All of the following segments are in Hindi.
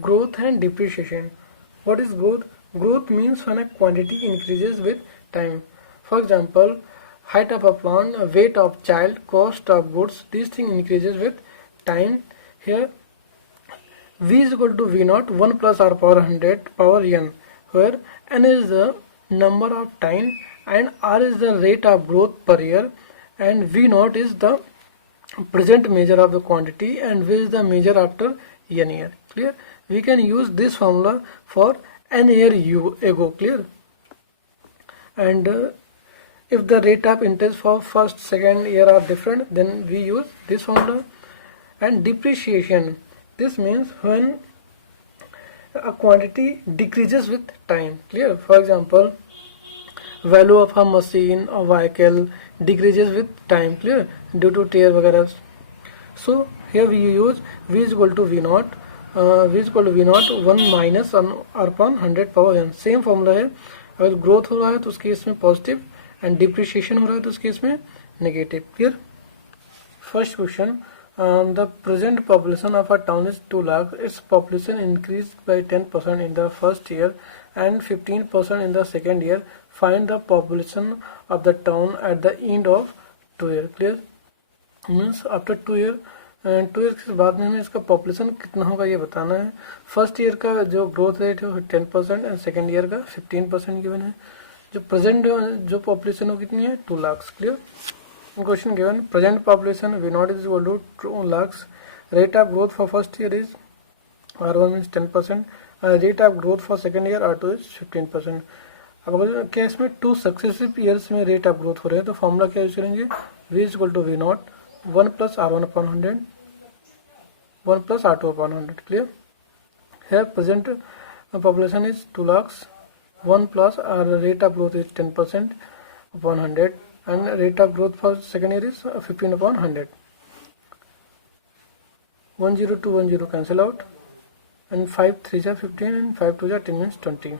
growth and depreciation. What is growth? Growth means when a quantity increases with time. For example, height of a plant, weight of child, cost of goods, these things increases with time. Here V is equal to V naught 1 plus R power 100 power n, where n is the number of time and R is the rate of growth per year, and V naught is the present measure of the quantity and V is the measure after n year. Clear? We can use this formula for n year ago. Clear? And if the rate of interest for first, second year are different, then we use this formula. And depreciation, this means when a quantity decreases with time. Clear? For example, value of a machine or vehicle decreases with time. Clear? Due to tear वगैरह. So here we use V is equal to V naught. V is equal to V naught 1 minus R upon 100 power n. Same formula है. अगर ग्रोथ हो रहा है तो उस केस में पॉजिटिव एंड डिप्रिशिएशन हो रहा है तो उस केस में negative. Clear? First question. The present population of a town is 2 lakh. Its population increased by 10% in the first year and 15% in the second year. Find the population of the town at the end of 2 years. Clear? Means after 2 years, 2 years के बाद में हमें इसका पॉपुलेशन कितना होगा ये बताना है. फर्स्ट ईयर का जो ग्रोथ रेट है वो 10% एंड सेकेंड ईयर का 15% गिवन है. जो प्रेजेंट जो पॉपुलेशन वो कितनी है 2 lakh. Clear? Question given, present population V naught is equal to 2 lakhs. Rate of growth for first year is R1 means 10%. Rate of growth for second year R2 is 15%. अब अगर केस में 2 सक्सेसिव ईयर्स में रेट ऑफ ग्रोथ हो रहे हैं तो फॉर्मूला क्या यूज करेंगे? V is equal to V naught 1 plus R1 upon 100 1 plus R2 upon 100. Clear? Here present population is 2 lakhs. 1 plus our rate of growth is 10% upon 100. And rate of growth for second year is 15 upon 100. 1 0 2 1 0 cancel out, and 5 3 are 15 and 5 2 are 10 means 20.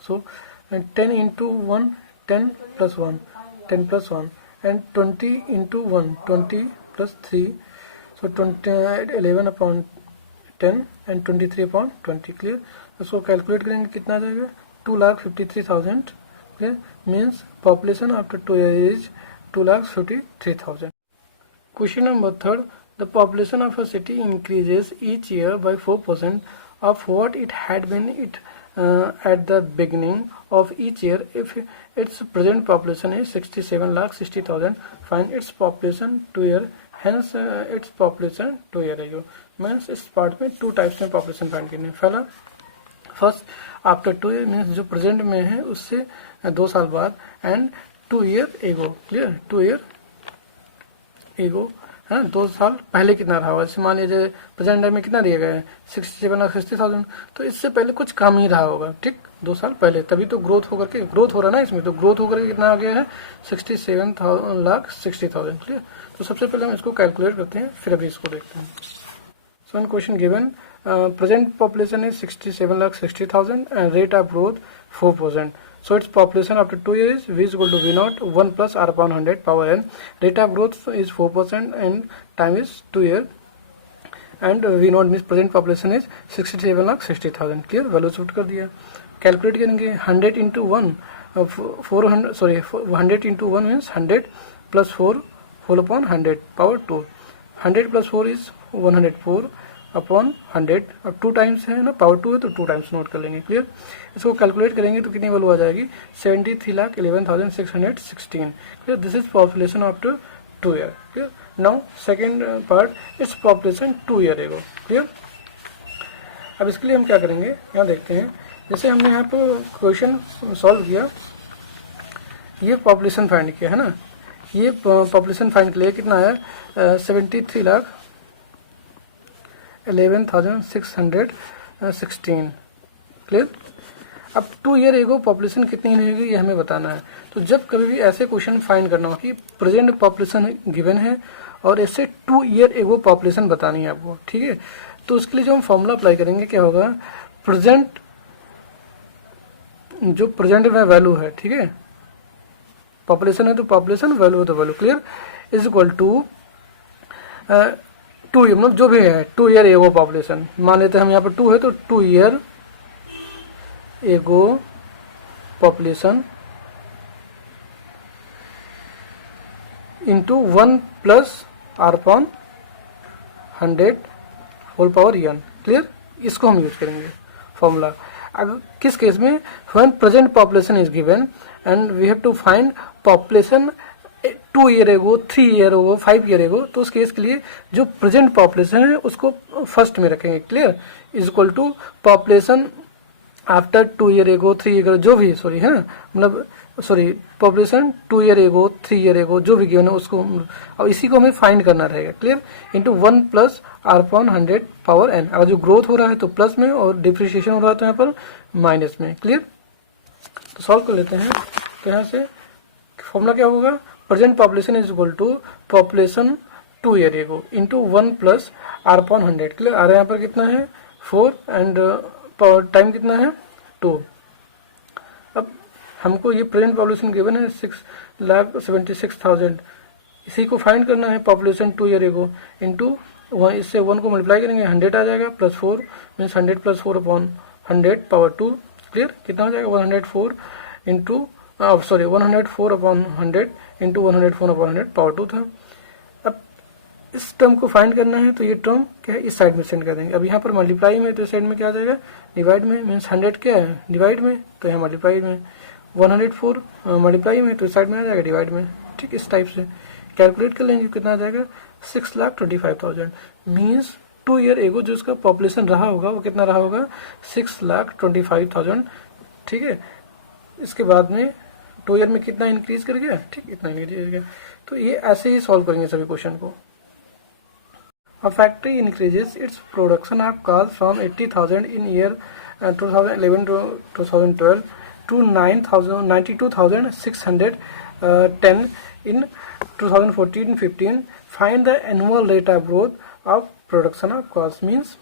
So and 10 into 1 10 plus 1 10 plus 1 and 20 into 1 20 plus 3, so 20 11 upon 10 and 23 upon 20. Clear? इसको कैलकुलेट करेंगे कितना आ जाएगा? 2,53,000. Clear? Means population after 2 years is 2,53,000. Question number 3. The population of a city increases each year by 4% of what it had been at the beginning of each year. If its present population is 67,60,000, find its population 2 year. Hence its population 2 year ago. Means इस पार्ट में 2 टाइप्स में पॉपुलेशन फाइंड करनी है. पहला फर्स्ट आफ्टर 2 ईयर मीन्स जो प्रेजेंट में है उससे 2 साल बाद, एंड 2 ईयर एगो. क्लियर? 2 ईयर एगो है 2 साल पहले कितना रहा होगा. जैसे मान लीजिए प्रेजेंट टाइम में कितना दिया गया है 67,60,000, तो इससे पहले कुछ कम ही रहा होगा. ठीक, 2 साल पहले, तभी तो ग्रोथ होकर के ग्रोथ हो रहा है ना इसमें, तो ग्रोथ होकर के कितना आ गया है 67,60,000. क्लियर? तो सबसे पहले हम इसको कैलकुलेट करते हैं, फिर अभी इसको देखते हैं. So in question given present population is 67,60,000 and rate of growth 4%. So its population after 2 years V is equal to V naught 1 plus R upon 100 power n. Rate of growth is 4% and time is 2 years. And V naught means present population is 67,60,000. Clear? Value put कर दिया. कैलकुलेट करेंगे 100 into 1 100 into 1 means 100 plus 4 whole upon 100 power 2. 100 plus 4 is 104 upon 100. अब 2 टाइम्स है ना, पावर 2 है तो 2 टाइम्स नोट कर लेंगे. क्लियर? इसको कैलकुलेट करेंगे तो कितनी वैल्यू आ जाएगी 73,11,616. Clear? This is population after 2 year. Clear? Now second part, its population 2 year एगो. क्लियर? अब इसके लिए हम क्या करेंगे यहाँ देखते हैं. जैसे हमने यहाँ पर क्वेश्चन सॉल्व किया, ये पॉपुलेशन फाइंड किया है ना, ये पॉपुलेशन फाइंड के लिए कितना आया 73,11,616. क्लियर? अब 2 ईयर एगो पॉपुलेशन कितनी रहेगी ये हमें बताना है. तो जब कभी भी ऐसे क्वेश्चन फाइंड करना हो कि प्रेजेंट पॉपुलेशन गिवन है और इससे 2 ईयर एगो पॉपुलेशन बतानी है आपको, ठीक है, तो उसके लिए जो हम फॉर्मूला अप्लाई करेंगे क्या होगा, प्रेजेंट जो प्रेजेंट में वैल्यू है, ठीक है, पॉपुलेशन है तो पॉपुलेशन, वैल्यू है तो value. Clear? Is equal to 2 year मतलब जो भी है 2 ईयर एगो पॉपुलेशन, मान लेते हैं हम यहाँ पर 2 है तो 2 year ago population into 1 plus r upon 100 whole power n। Clear, इसको हम यूज करेंगे फॉर्मूला। अगर किस केस में, when present population is given and we have to find population 2 year ago, 3 year ago, 5 year ago, तो उस केस के लिए जो प्रेजेंट पॉपुलेशन है उसको फर्स्ट में रखेंगे। Clear, is equal to population after 2 year ago, 3 year जो भी, सॉरी है ना, मतलब sorry population 2 year ago, 3 year ago जो भी गिवन है उसको, और इसी को हमें फाइंड करना रहेगा। Clear, into 1 plus r upon 100 power n। अगर जो ग्रोथ हो रहा है तो प्लस में और डिप्रिसिएशन हो रहा है तो यहाँ पर माइनस में। क्लियर, तो सॉल्व कर लेते हैं। तो यहाँ से फॉर्मूला क्या होगा, present population is equal to population 2 year ago into 1 plus r upon 100। Clear, r यहाँ पर कितना है 4 एंड टाइम कितना है 2। अब हमको ये प्रेजेंट पॉपुलेशन गिवन है 6,76,000, इसी को फाइंड करना है पॉपुलेशन 2 ईयर एगो इंटू इससे 1 को मल्टीप्लाई करेंगे 100 आ जाएगा, plus 4 means 100 plus 4 upon 100 power 2। Clear, कितना हो जाएगा 104 into sorry 104 upon 100 into 104 upon 100 power 2 था। अब इस टर्म को फाइंड करना है तो ये टर्म क्या है इस साइड में सेंड कर देंगे। अब यहाँ पर मल्टीप्लाई में तो इस साइड में क्या आ जाएगा डिवाइड में, मीन्स 100 क्या है डिवाइड में, तो यहाँ मल्टीप्लाई में 104 मल्टीप्लाई में तो इस साइड में आ जाएगा डिवाइड में। ठीक, इस टाइप से कैलकुलेट कर लेंगे, कितना आ जाएगा 6,25,000। मीन्स 2 ईयर एगो जो उसका पॉपुलेशन रहा होगा वो कितना रहा होगा 6,25,000। ठीक है, इसके बाद में 2 ईयर में कितना इंक्रीज कर गया, ठीक इतना इंक्रीज कर गया। तो ये ऐसे ही सॉल्व करेंगे सभी क्वेश्चन को। A factory increases its production of cars from 80,000 in year 2011 to 2012 to 92,610 in 2014-15. Find the annual rate of growth of production of cars। Means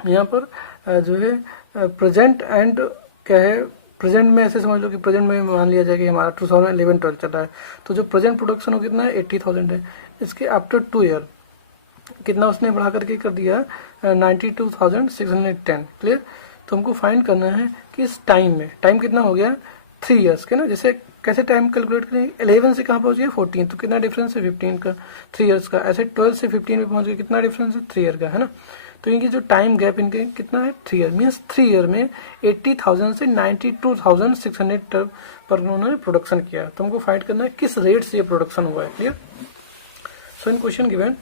यहाँ पर जो है प्रेजेंट एंड क्या है, प्रेजेंट में ऐसे समझ लो कि प्रेजेंट में मान लिया जाए कि हमारा 2011-12 चल रहा है, तो जो प्रेजेंट प्रोडक्शन हो कितना है 80,000 है। इसके आफ्टर 2 ईयर कितना उसने बढ़ा करके कर दिया 92,610। क्लियर, तो हमको फाइंड करना है कि इस टाइम में, टाइम कितना हो गया 3 ईयर्स के ना, जैसे कैसे टाइम कैलकुलेट करेंगे 11 से कहाँ पहुंच गया 14, तो कितना डिफरेंस है 15 का 3 ईयर्स का। ऐसे 12 से 15 में पहुंच गया, कितना डिफरेंस है 3 ईयर का, है ना। तो इनकी जो टाइम गैप इनके कितना है 3 ईयर, मीन्स 3 ईयर में 80,000 से 92,600 पर उन्होंने प्रोडक्शन किया। तो हमको फाइंड करना है किस रेट से ये प्रोडक्शन हुआ है। Clear, so in question given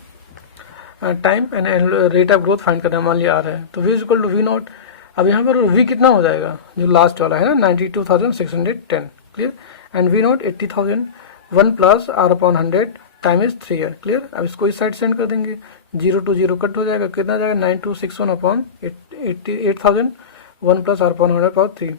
time and rate of growth find करना, मान लिया आ रहा है तो v is equal to v not. अब यहाँ पर v कितना हो जाएगा जो लास्ट वाला है ना 92,610। Clear, and v not 80,000, 1 plus r upon 100 time is 3 year. Clear, अब इसको इस साइड सेंड कर देंगे, 0 to 0 कट हो जाएगा, कितना आ जाएगा 9261 upon 88,000, 1 plus r upon 100 power 3।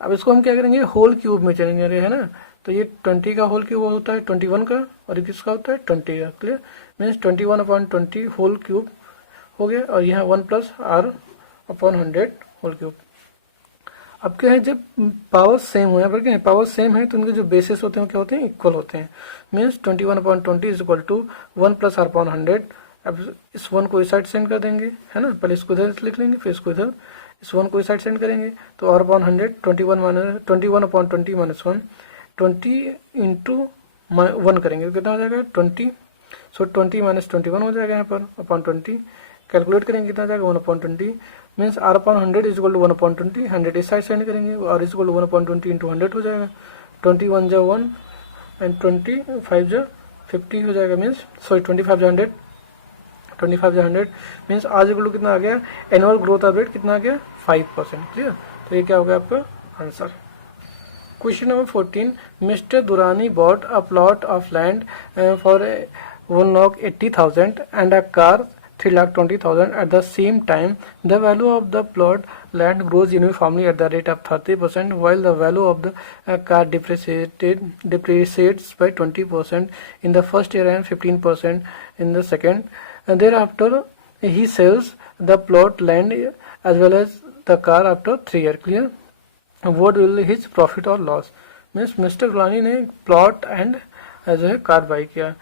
अब इसको हम क्या करेंगे होल क्यूब में चलेंगे, है ना, तो ये 20 का होल क्यूब होता है 21 का, और ये किसका होता है 20 का। Clear, means 21 upon 20 whole cube हो गया, और यहाँ 1 plus r upon 100 whole cube. अब क्या है जब पावर सेम हो, यहाँ पर क्या है पावर सेम है तो उनके जो बेसिस होते हैं क्या होते हैं इक्वल होते हैं। Means 21 upon 20 is equal to 1 plus r upon 100। अब इस 1 को इस साइड सेंड कर देंगे, है ना, पहले इसको इधर लिख लेंगे फिर इसको इधर, इस 1 को इस साइड सेंड करेंगे तो r upon 100 21 upon 20 minus 1, 20 into 1 करेंगे तो कितना हो जाएगा 20। सो 20 माइनस 21 हो जाएगा यहाँ पर अपॉन 20, कैलकुलेट करेंगे कितना जाएगा 1 upon 20। Means r upon 100 is equal to 1 upon 20, 100 इस साइड सेंड करेंगे, r is equal to 1 upon 20 into 100 हो जाएगा, 21 जा 1 एंड 25 जा 50 हो जाएगा। मीन्स सॉरी 25 जा 100, 25 जा 100 मीन्स आज इक्वल टू कितना आ गया एनुअल ग्रोथ ऑफ रेट कितना आ गया 5%। क्लियर, तो ये क्या हो गया आपका answer. Question number 14. Mr. Durrani bought a plot of land for 1,80,000 and a car 3,20,000 at the same time. The value of the plot land grows uniformly at the rate of 30%, while the value of the car depreciates by 20% in the first year and 15% in the second. And thereafter, he sells the plot land as well as the car after 3 years. Clear? What will his profit or loss? मीन्स मिस्टर गुलानी ने प्लॉट एंड जो है कार बाई किया,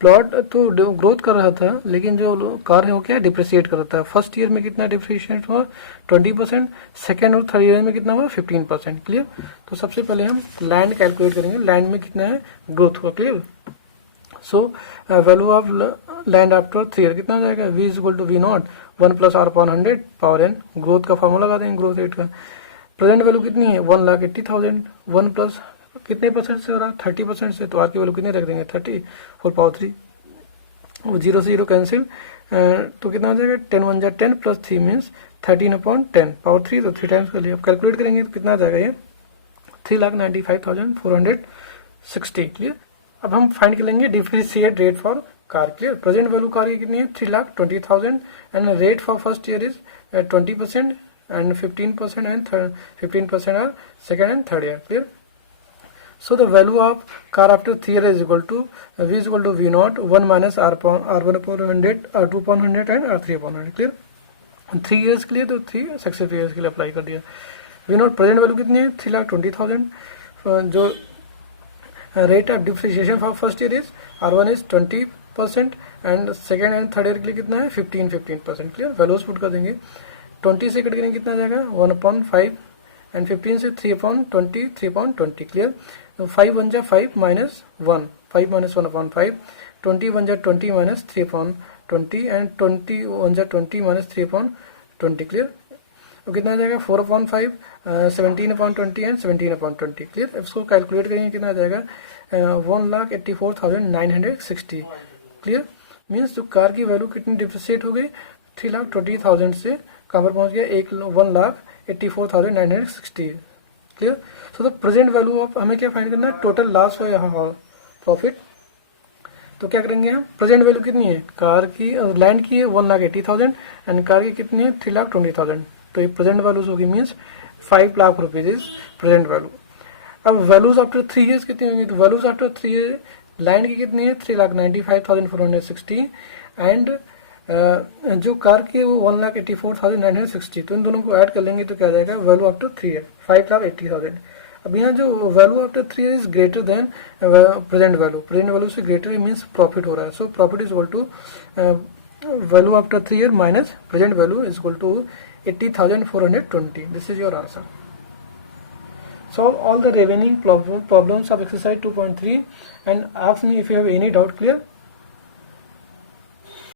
प्लॉट तो ग्रोथ कर रहा था, लेकिन जो कार है वो क्या डिप्रिशिएट कर रहा था। फर्स्ट ईयर में कितना डिप्रिशिएट हुआ 20%, सेकेंड और थर्ड ईयर में कितना हुआ 15%। क्लियर। तो सबसे पहले हम लैंड कैलकुलेट करेंगे, लैंड में कितना है ग्रोथ हुआ। Clear. So value of land after 3 year कितना हो जाएगा, v is equal to v not 1 plus r upon 100 power n। Growth का फॉर्मूला लगा देंगे ग्रोथ रेट का। प्रेजेंट वैल्यू कितनी है 1,80,000, 1 प्लस कितने परसेंट से हो रहा है 30% से, तो आर की वैल्यू कितनी रख देंगे 30 4 पावर 3, वो 0 से 0 कैंसिल, तो कितना हो जाएगा 10 1 जा 10 प्लस 3 मीन्स 13/10 पावर 3, तो 3 टाइम्स कर लिया। अब कैलकुलेट करेंगे तो कितना आ जाएगा ये 3,95,460। क्लियर। अब हम फाइंड कर लेंगे depreciate rate for car. Clear. Present value car की कितनी है 3,20,000 and rate for first year is 20% and 15% and 15% are second and third year. Clear. So the value of car after 3 years is equal to v is equal to v naught 1 minus r1 upon 100, r2 upon 100 and r3 upon 100. Clear. 3 years के लिए तो 3 सक्सेसिव ईयर्स के लिए अप्लाई कर दिया। वी नॉट प्रेजेंट वैल्यू कितनी है 3,20,000, जो rate of depreciation for first year is r1 is 20% and second and third year के लिए कितना है 15%। क्लियर। वैल्यूज पुट कर देंगे। 20 से कट करेंगे कितना जाएगा 1/5 एंड 15 से 3/20, 3/20। क्लियर। 5 1 जा 5 माइनस 1, 5 माइनस 1/5, 20 1 जा 20 माइनस 3/20 एंड 20 1 जा 20 माइनस 3/20। क्लियर। तो कितना आ जाएगा 4/5, 17/20 एंड 17/20। क्लियर। इसको कैलकुलेट करेंगे कितना आ जाएगा 1,84,960। क्लियर। मीन्स जो कार की वैल्यू कितनी डिप्रिशिएट हो गई 3,20,000 से कहाँ पर पहुंच गया 1,84,960। Clear. So the present value of हमें क्या फाइंड करना है टोटल लॉस हो या प्रॉफिट। तो क्या करेंगे हम प्रेजेंट वैल्यू कितनी है कार की, लैंड की है 1,80,000 एंड कार की कितनी है 3,20,000, तो ये प्रेजेंट वैल्यूज होगी means 5 lakh rupees is present value. अब वैल्यूज आफ्टर 3 ईयर्स कितनी होंगी, तो वैल्यूज आफ्टर 3 ईयर लैंड की कितनी है 3,95,460 एंड जो कार की है वो 1,84,960, तो इन दोनों को ऐड कर लेंगे तो क्या आ जाएगा वैल्यू आफ्टर 3 ईयर 5,80,000। अब यहाँ जो value after 3 year is greater than present value से ग्रेटर मीन्स प्रॉफिट हो रहा है। So profit is equal to value after 3 year minus present value is equal to 80,420. This is your answer. Solve all the remaining problems of exercise 2.3 and ask me if you have any doubt. Clear?